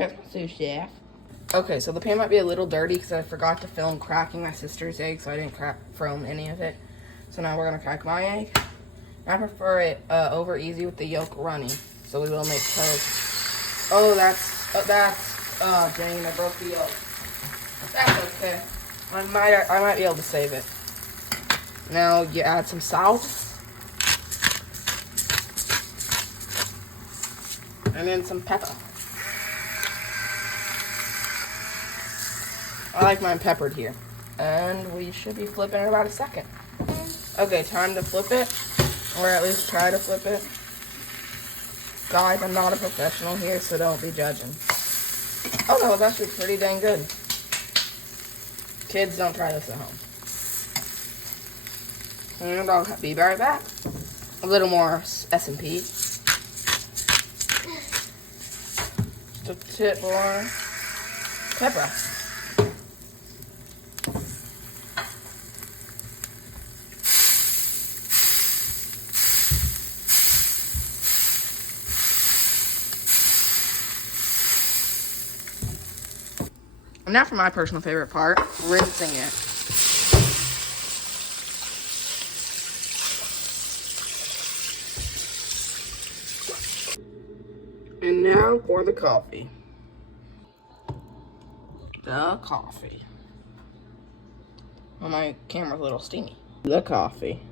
There's my sous chef. Okay, so the pan might be a little dirty because I forgot to film cracking my sister's egg, so I didn't film any of it. So now we're gonna crack my egg. I prefer it over easy with the yolk runny, so we will make toast. Oh, dang, I broke the yolk. That's okay. I might be able to save it. Now you add some salt. And then some pepper. I like mine peppered here. And we should be flipping in about a second. Okay, time to flip it. Or at least try to flip it. Guys, I'm not a professional here, so don't be judging. Oh, that was actually pretty dang good. Kids, don't try this at home. And I'll be right back. A little more S&P. Just a tip more pepper. And now for my personal favorite part, rinsing it. And now for the coffee. The coffee. Well, my camera's a little steamy. The coffee.